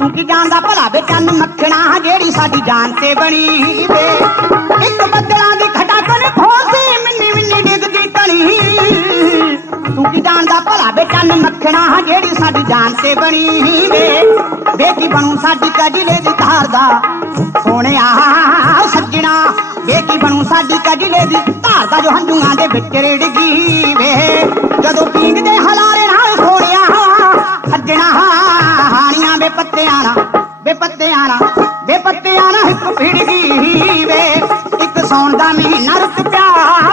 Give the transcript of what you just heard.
ਤੂੰ ਕੀ ਜਾਣਦਾ ਭਲਾ ਵੇ ਚੰਨ ਮੱਖਣਾ ਜਿਹੜੀ ਸਾਡੀ ਜਾਨ ਤੇ ਬਣੀ ਵੇ। ਇੱਕ ਬੱਦਲਾਂ ਦੀ ਖਟਾ ਕੋਲ ਖੋਸੀ ਮਿੰਨੀ ਮਿੰਨੀ ਡਿੱਗਦੀ ਤਣੀ। ਤੂੰ ਕੀ ਜਾਣਦਾ ਭਲਾ ਵੇ ਚੰਨ ਮੱਖਣਾ ਜਿਹੜੀ ਸਾਡੀ ਜਾਨ ਤੇ ਬਣੀ ਵੇ। ਵੇ ਬਣੂ ਸਾਡੀ ਕਜਲੇ ਦੀ ਧਾਰ ਦਾ ਸੋਹਣਿਆ ਸੱਜਣਾ। ਵੇ ਬਣੂ ਸਾਡੀ ਕਜਲੇ ਦੀ ਧਾਰ ਦਾ ਜੋ ਹੰਝੂਆਂ ਦੇ ਵਿੱਚ ਰੜਗੀ ਵੇ। ਜਦੋਂ ਪੀਂਗਦੇ ਹਲਾਰੇ ਨਾਲ ਸੋਹਣਿਆ ਸੱਜਣਾ ਕੱਟਿਆ ਇੱਕ ਭਿੜ ਵੇ ਇੱਕ ਸੌਣ ਦਾ ਮਹੀਨਾ ਰੁੱਤ ਪਿਆ